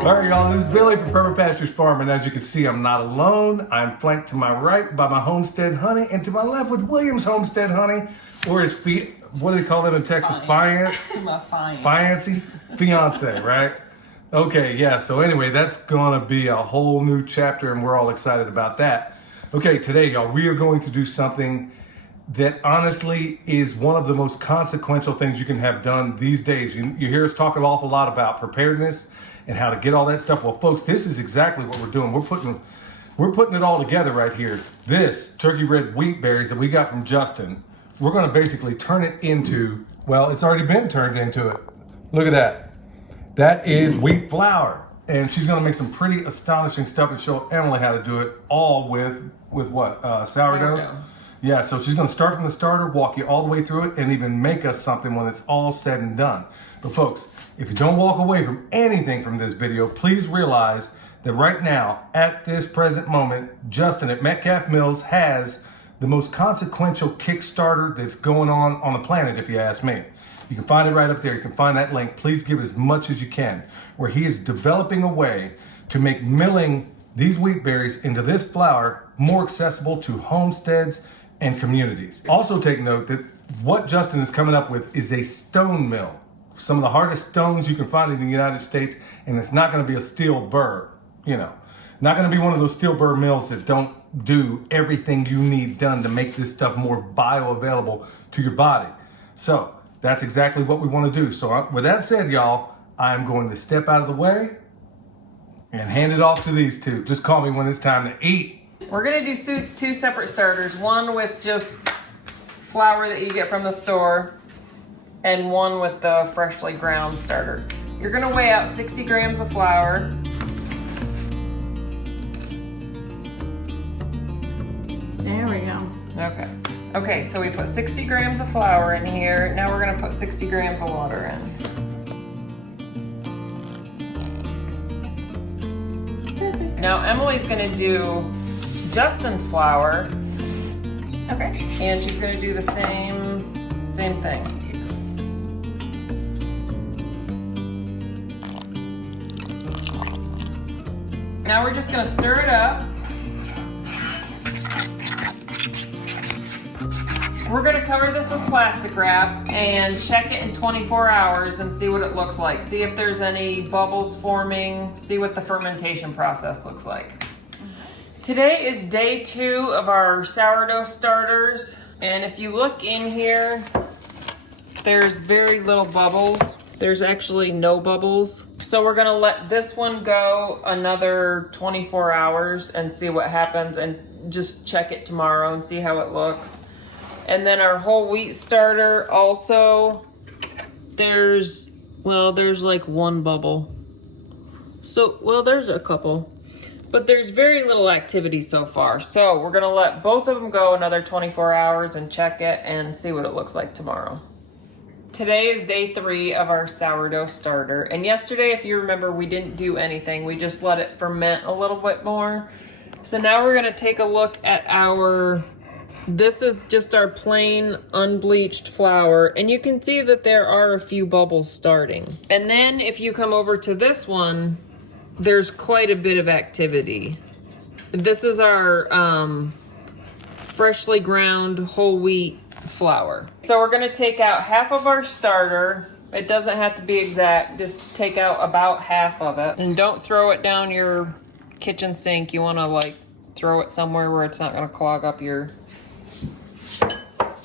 All right, y'all, this is Billy from Perma Pastures Farm, and as you can see, I'm not alone. I'm flanked to my right by my homestead honey, and to my left with William's homestead honey, or his what do they call them in Texas? Fiancé? Fiance, right? Okay, yeah, so anyway, that's gonna be a whole new chapter, and we're all excited about that. Okay, today, y'all, we are going to do something that honestly is one of the most consequential things you can have done these days. You hear us talk an awful lot about preparedness and how to get all that stuff. Well, folks, this is exactly what we're doing. We're putting it all together right here. This turkey red wheat berries that we got from Justin, we're gonna basically turn it into, well, it's already been turned into it. Look at that. That is wheat flour. And she's gonna make some pretty astonishing stuff and show Emily how to do it, all with what? Sourdough? Yeah, so she's gonna start from the starter, walk you all the way through it, and even make us something when it's all said and done. But folks, if you don't walk away from anything from this video, please realize that right now, at this present moment, Justin at Metcalf Mills has the most consequential Kickstarter that's going on the planet, if you ask me. You can find it right up there. You can find that link. Please give as much as you can, where he is developing a way to make milling these wheat berries into this flour more accessible to homesteads and communities. Also take note that what Justin is coming up with is a stone mill. Some of the hardest stones you can find in the United States, and it's not gonna be a steel burr, not gonna be one of those steel burr mills that don't do everything you need done to make this stuff more bioavailable to your body. So that's exactly what we wanna do. So with that said, y'all, I'm going to step out of the way and hand it off to these two. Just call me when it's time to eat. We're gonna do two separate starters, one with just flour that you get from the store and one with the freshly ground starter. You're gonna weigh out 60 grams of flour. There we go. Okay, so we put 60 grams of flour in here. Now we're gonna put 60 grams of water in. Now Emily's gonna do Justin's flour. Okay. And she's gonna do the same thing. Now we're just gonna stir it up. We're gonna cover this with plastic wrap and check it in 24 hours and see what it looks like. See if there's any bubbles forming, see what the fermentation process looks like. Today is day 2 of our sourdough starters, and if you look in here, there's very little bubbles. There's actually no bubbles. So we're gonna let this one go another 24 hours and see what happens, and just check it tomorrow and see how it looks. And then our whole wheat starter also, there's like one bubble. So, well, there's a couple. But there's very little activity so far. So we're gonna let both of them go another 24 hours and check it and see what it looks like tomorrow. Today is day 3 of our sourdough starter. And yesterday, if you remember, we didn't do anything. We just let it ferment a little bit more. So now we're gonna take a look at this is just our plain unbleached flour. And you can see that there are a few bubbles starting. And then if you come over to this one, there's quite a bit of activity. This is our freshly ground whole wheat flour. So we're gonna take out half of our starter. It doesn't have to be exact, just take out about half of it. And don't throw it down your kitchen sink. You wanna throw it somewhere where it's not gonna clog up your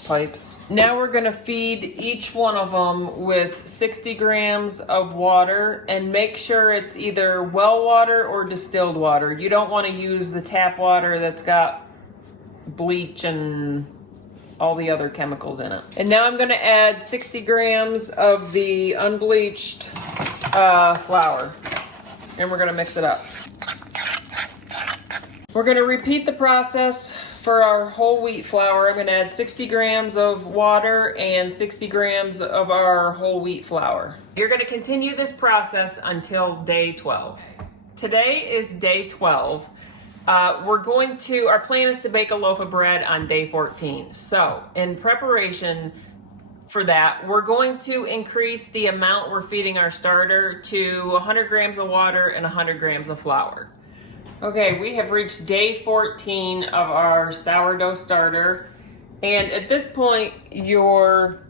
pipes. Now we're gonna feed each one of them with 60 grams of water, and make sure it's either well water or distilled water. You don't wanna use the tap water that's got bleach and all the other chemicals in it. And now I'm gonna add 60 grams of the unbleached flour, and we're gonna mix it up. We're gonna repeat the process for our whole wheat flour. I'm gonna add 60 grams of water and 60 grams of our whole wheat flour. You're gonna continue this process until day 12. Today is day 12. Our plan is to bake a loaf of bread on day 14. So in preparation, for that. We're going to increase the amount we're feeding our starter to 100 grams of water and 100 grams of flour. Okay, we have reached day 14 of our sourdough starter, and at this point your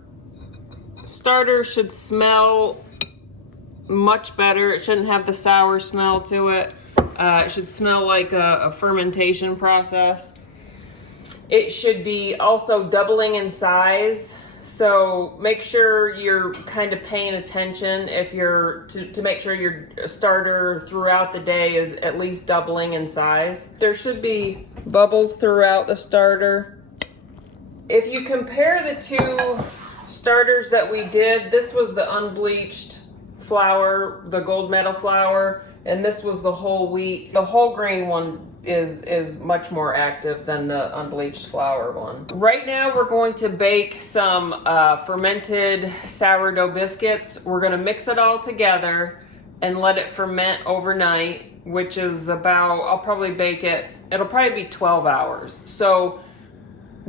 starter should smell much better. It shouldn't have the sour smell to it. It should smell like a fermentation process. It should be also doubling in size. So make sure you're kind of paying attention if you're to make sure your starter throughout the day is at least doubling in size. There should be bubbles throughout the starter. If you compare the two starters that we did, this was the unbleached flour, the gold medal flour, and this was the whole wheat. The whole grain one is much more active than the unbleached flour one. Right now we're going to bake some fermented sourdough biscuits. We're gonna mix it all together and let it ferment overnight, which is about, I'll probably bake it, it'll probably be 12 hours. So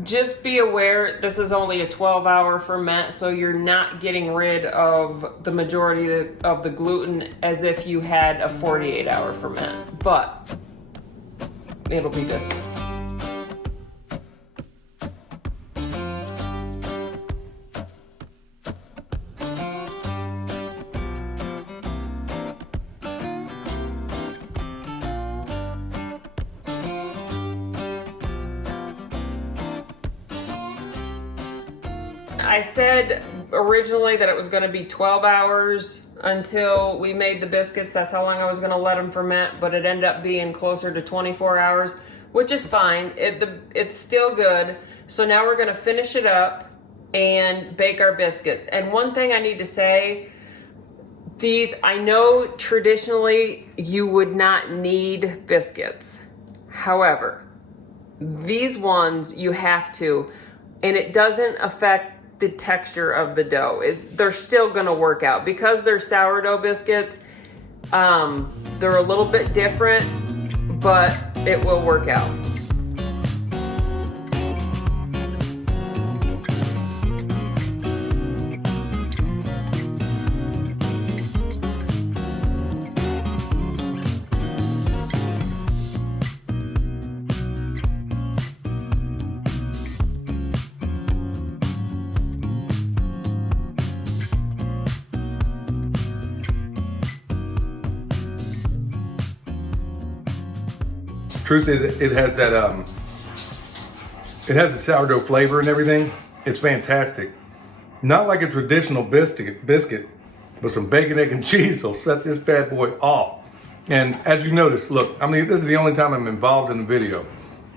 just be aware this is only a 12-hour ferment, so you're not getting rid of the majority of the gluten as if you had a 48-hour ferment, but it'll be biscuits. I said originally that it was going to be 12 hours until we made the biscuits. That's how long I was going to let them ferment, but it ended up being closer to 24 hours, which is fine. It's still good. So now we're going to finish it up and bake our biscuits. And one thing I need to say, these, I know traditionally you would not need biscuits. However, these ones you have to, and it doesn't affect the texture of the dough. They're still gonna work out. Because they're sourdough biscuits, they're a little bit different, but it will work out. Truth is, it has that it has the sourdough flavor and everything. It's fantastic. Not like a traditional biscuit, but some bacon, egg, and cheese will set this bad boy off. And as you notice, look, I mean, this is the only time I'm involved in the video,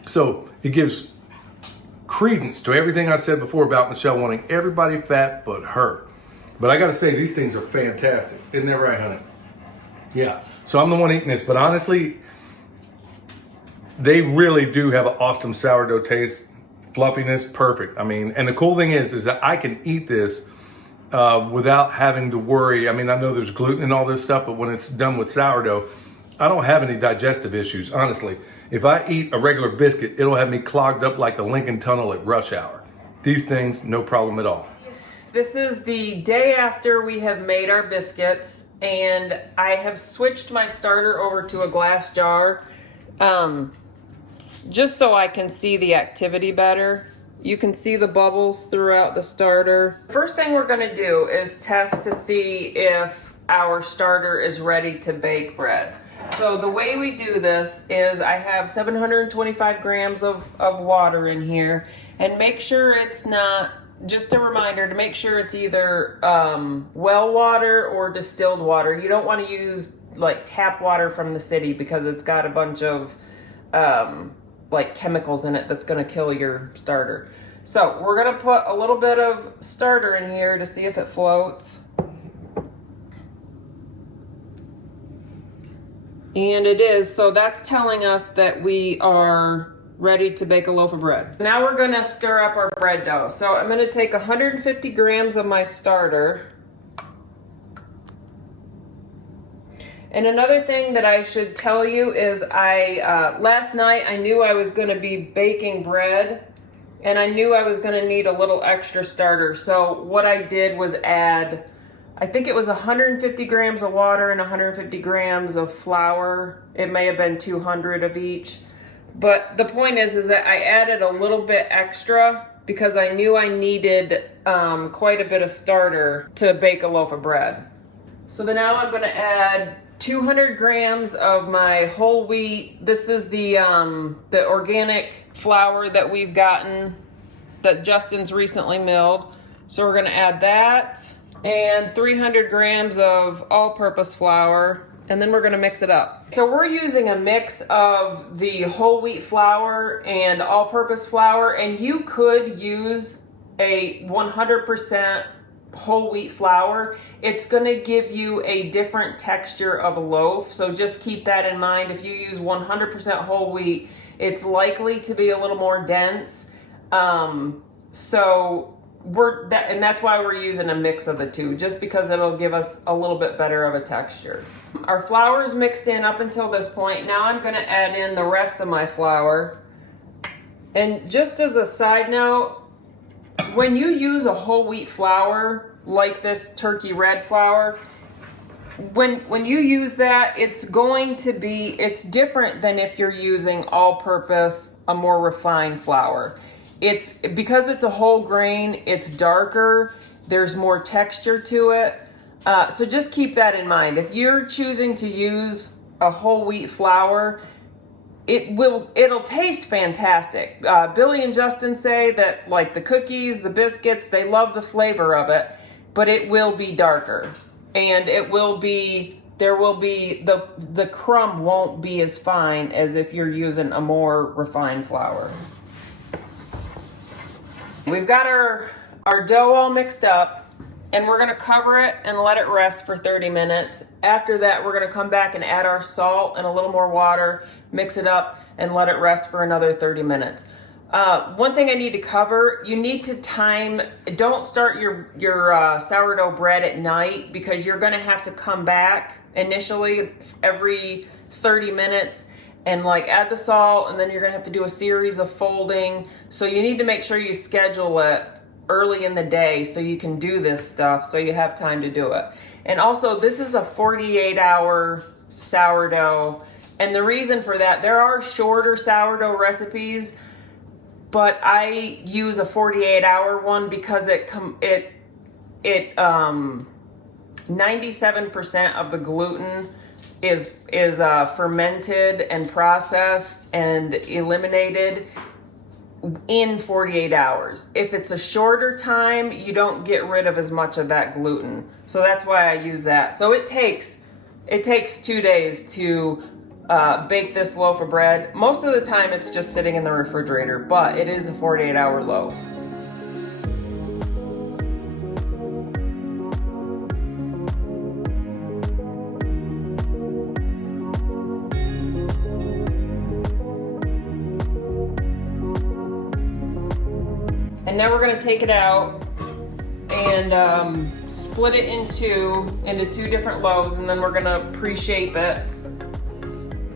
so it gives credence to everything I said before about Michelle wanting everybody fat but her. But I gotta say, these things are fantastic. Isn't that right, honey? Yeah. So I'm the one eating this, but honestly, they really do have an awesome sourdough taste. Fluffiness, perfect. I mean, and the cool thing is that I can eat this without having to worry. I mean, I know there's gluten and all this stuff, but when it's done with sourdough, I don't have any digestive issues, honestly. If I eat a regular biscuit, it'll have me clogged up like the Lincoln Tunnel at rush hour. These things, no problem at all. This is the day after we have made our biscuits, and I have switched my starter over to a glass jar. Just so I can see the activity better. You can see the bubbles throughout the starter. First thing we're gonna do is test to see if our starter is ready to bake bread. So the way we do this is I have 725 grams of water in here, and make sure it's not, just a reminder to make sure it's either well water or distilled water. You don't wanna use like tap water from the city because it's got a bunch of like chemicals in it that's gonna kill your starter. So we're gonna put a little bit of starter in here to see if it floats. And it is, so that's telling us that we are ready to bake a loaf of bread. Now we're gonna stir up our bread dough. So I'm gonna take 150 grams of my starter. And another thing that I should tell you is last night I knew I was going to be baking bread, and I knew I was gonna need a little extra starter. So what I did was add, I think it was 150 grams of water and 150 grams of flour. It may have been 200 of each. But the point is that I added a little bit extra because I knew I needed quite a bit of starter to bake a loaf of bread. So then now I'm gonna add 200 grams of my whole wheat. This is the organic flour that we've gotten, that Justin's recently milled. So we're gonna add that, and 300 grams of all-purpose flour, and then we're gonna mix it up. So we're using a mix of the whole wheat flour and all-purpose flour, and you could use a 100% whole wheat flour. It's gonna give you a different texture of a loaf, so just keep that in mind. If you use 100% whole wheat, it's likely to be a little more dense. And that's why we're using a mix of the two, just because it'll give us a little bit better of a texture. Our flour is mixed in up until this point. Now I'm gonna add in the rest of my flour. And just as a side note, when you use a whole wheat flour, like this turkey red flour, when you use that, it's different than if you're using all-purpose, a more refined flour. Because it's a whole grain, it's darker, there's more texture to it. So just keep that in mind. If you're choosing to use a whole wheat flour, it'll taste fantastic. Billy and Justin say that, like, the cookies, the biscuits, they love the flavor of it, but it will be darker, and the crumb won't be as fine as if you're using a more refined flour. We've got our dough all mixed up, and we're gonna cover it and let it rest for 30 minutes. After that, we're gonna come back and add our salt and a little more water, mix it up, and let it rest for another 30 minutes. One thing I need to cover, you need to don't start your sourdough bread at night, because you're gonna have to come back initially every 30 minutes and add the salt, and then you're gonna have to do a series of folding. So you need to make sure you schedule it early in the day so you can do this stuff, so you have time to do it. And also, this is a 48-hour sourdough, and the reason for that, there are shorter sourdough recipes, but I use a 48-hour one because 97% of the gluten is fermented and processed and eliminated in 48 hours. If it's a shorter time, you don't get rid of as much of that gluten. So that's why I use that. So it takes 2 days to bake this loaf of bread. Most of the time it's just sitting in the refrigerator, but it is a 48-hour loaf. And now we're gonna take it out and split it into 2 different loaves, and then we're gonna pre-shape it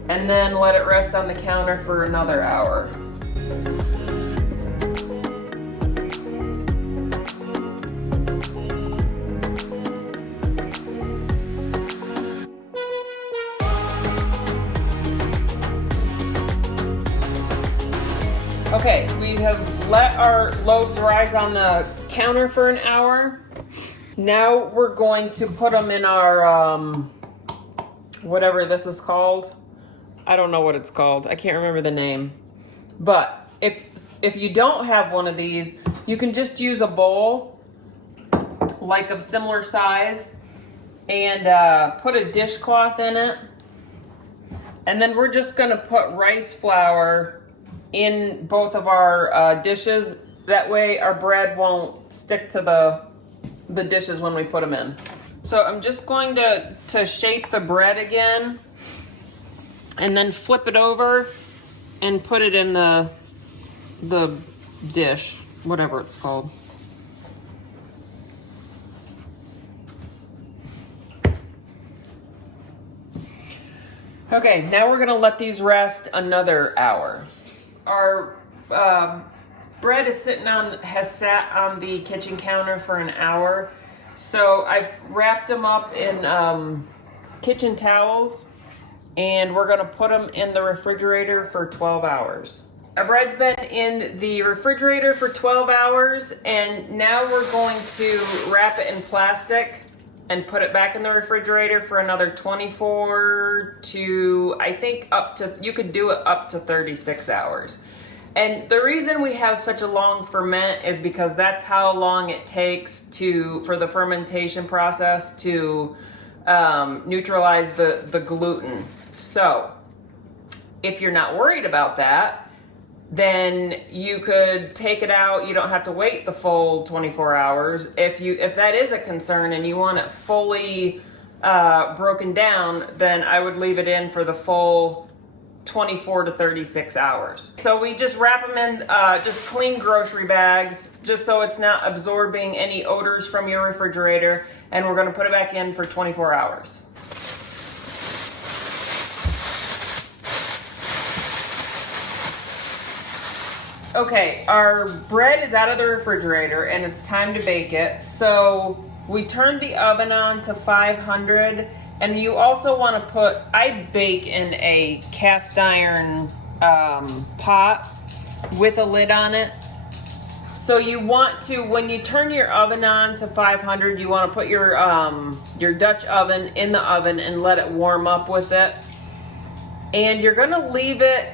and then let it rest on the counter for another hour. Okay, we have let our loaves rise on the counter for an hour. Now we're going to put them in our, whatever this is called. I don't know what it's called. I can't remember the name. But if you don't have one of these, you can just use a bowl, of similar size, and put a dishcloth in it. And then we're just gonna put rice flour in both of our dishes. That way our bread won't stick to the dishes when we put them in. So I'm just going to shape the bread again, and then flip it over and put it in the dish, whatever it's called. Okay, now we're gonna let these rest another hour. Our bread has sat on the kitchen counter for an hour. So I've wrapped them up in kitchen towels, and we're gonna put them in the refrigerator for 12 hours. Our bread's been in the refrigerator for 12 hours, and now we're going to wrap it in plastic and put it back in the refrigerator for another 24 to, I think you could do it up to 36 hours. And the reason we have such a long ferment is because that's how long it takes for the fermentation process to neutralize the gluten. So if you're not worried about that, then you could take it out. You don't have to wait the full 24 hours. If that is a concern and you want it fully broken down, then I would leave it in for the full 24 to 36 hours. So we just wrap them in just clean grocery bags, just so it's not absorbing any odors from your refrigerator, and we're gonna put it back in for 24 hours. Okay, our bread is out of the refrigerator and it's time to bake it. So we turned the oven on to 500, and you also want to I bake in a cast iron pot with a lid on it. So you want to, when you turn your oven on to 500, you want to put your Dutch oven in the oven and let it warm up with it. And you're gonna leave it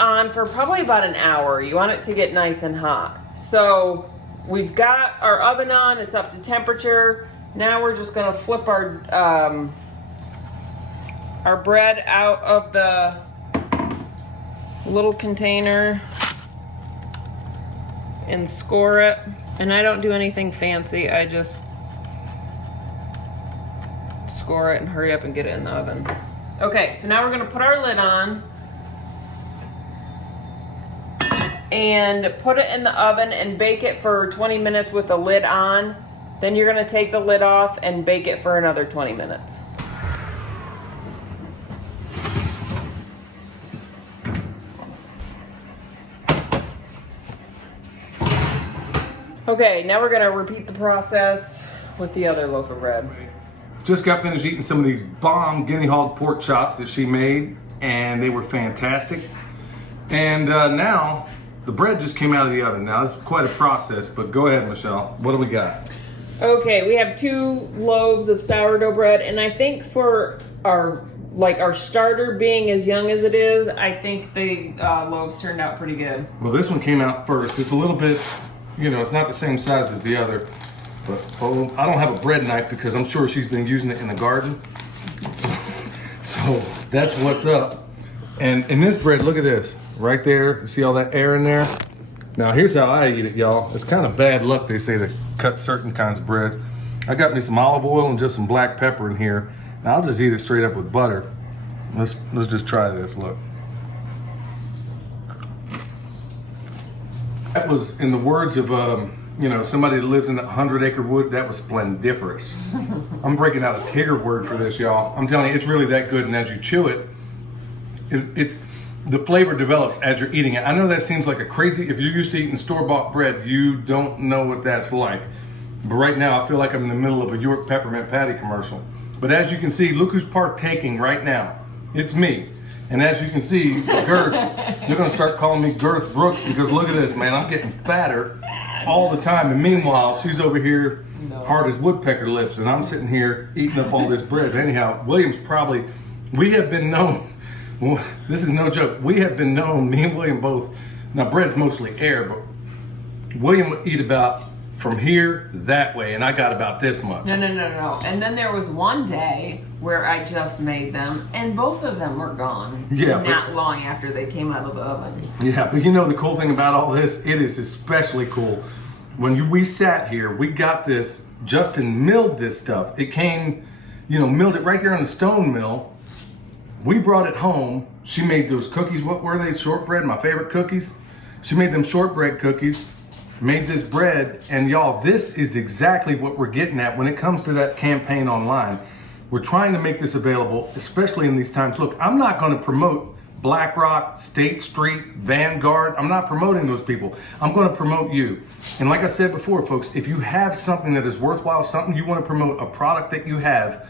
on for probably about an hour. You want it to get nice and hot. So we've got our oven on, it's up to temperature. Now we're just gonna flip our bread out of the little container and score it. And I don't do anything fancy, I just score it and hurry up and get it in the oven. Okay, so now we're gonna put our lid on and put it in the oven and bake it for 20 minutes with the lid on. Then you're gonna take the lid off and bake it for another 20 minutes. Okay, now we're gonna repeat the process with the other loaf of bread. Just got finished eating some of these bomb guinea hog pork chops that she made, and they were fantastic. And now the bread just came out of the oven. Now it's quite a process, but go ahead, Michelle. What do we got? Okay, we have 2 loaves of sourdough bread, and I think for our starter being as young as it is, I think the loaves turned out pretty good. Well, this one came out first. It's a little bit, it's not the same size as the other. But I don't have a bread knife because I'm sure she's been using it in the garden. So that's what's up. And in this bread, look at this. Right there, see all that air in there? Now here's how I eat it, y'all. It's kind of bad luck, they say, to cut certain kinds of bread. I got me some olive oil and just some black pepper in here. Now I'll just eat it straight up with butter. Let's just try this, look. That was, in the words of somebody that lives in a 100-acre wood, that was splendiferous. I'm breaking out a Tigger word for this, y'all. I'm telling you, it's really that good, and as you chew it, the flavor develops as you're eating it. I know that seems like a crazy, if you're used to eating store-bought bread, you don't know what that's like. But right now, I feel like I'm in the middle of a York peppermint patty commercial. But as you can see, look who's partaking right now. It's me. And as you can see, Girth, you're gonna start calling me Girth Brooks because look at this, man, I'm getting fatter all the time. And meanwhile, she's over here hard as woodpecker lips, and I'm sitting here eating up all this bread. Anyhow, we have been known, well, this is no joke, we have been known, me and William both, now bread's mostly air, but William would eat about from here that way, and I got about this much. No. And then there was one day where I just made them, and both of them were gone. Yeah, not long after they came out of the oven. Yeah, but the cool thing about all this, it is especially cool. When we sat here, we got this, Justin milled this stuff. It came, milled it right there in the stone mill. We brought it home. She made those cookies. What were they? Shortbread, my favorite cookies. She made them shortbread cookies, made this bread, and y'all, this is exactly what we're getting at when it comes to that campaign online. We're trying to make this available, especially in these times. Look, I'm not going to promote BlackRock, State Street, Vanguard. I'm not promoting those people. I'm going to promote you. And like I said before, folks, if you have something that is worthwhile, something you want to promote, a product that you have,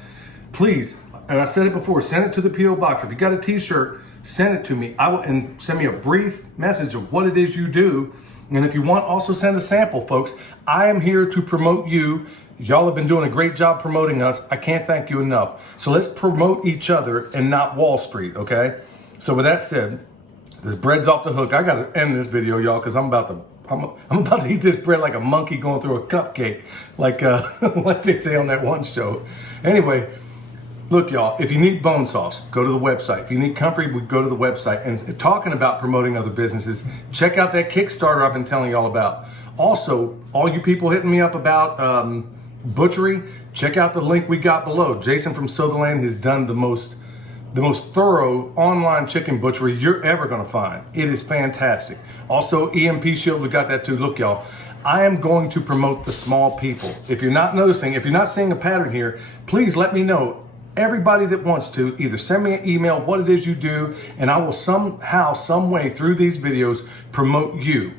please, and I said it before, send it to the P.O. Box. If you got a t-shirt, send it to me. And send me a brief message of what it is you do. And if you want, also send a sample, folks. I am here to promote you. Y'all have been doing a great job promoting us. I can't thank you enough. So let's promote each other and not Wall Street, okay? So with that said, this bread's off the hook. I gotta end this video, y'all, because I'm about to eat this bread like a monkey going through a cupcake, like like they say on that one show. Anyway, look, y'all, if you need bone sauce, go to the website. If you need comfrey, we go to the website. And talking about promoting other businesses, check out that Kickstarter I've been telling y'all about. Also, all you people hitting me up about butchery, check out the link we got below. Jason from Sourdough has done the most thorough online chicken butchery you're ever gonna find. It is fantastic. Also, EMP Shield, we got that too. Look, y'all, I am going to promote the small people. If you're not noticing, if you're not seeing a pattern here, please let me know. Everybody that wants to, either send me an email, what it is you do, and I will somehow, some way through these videos, promote you.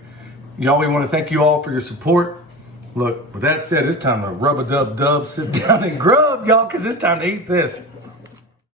Y'all, we want to thank you all for your support. Look, with that said, it's time to rub-a-dub-dub, sit down and grub, y'all, because it's time to eat this.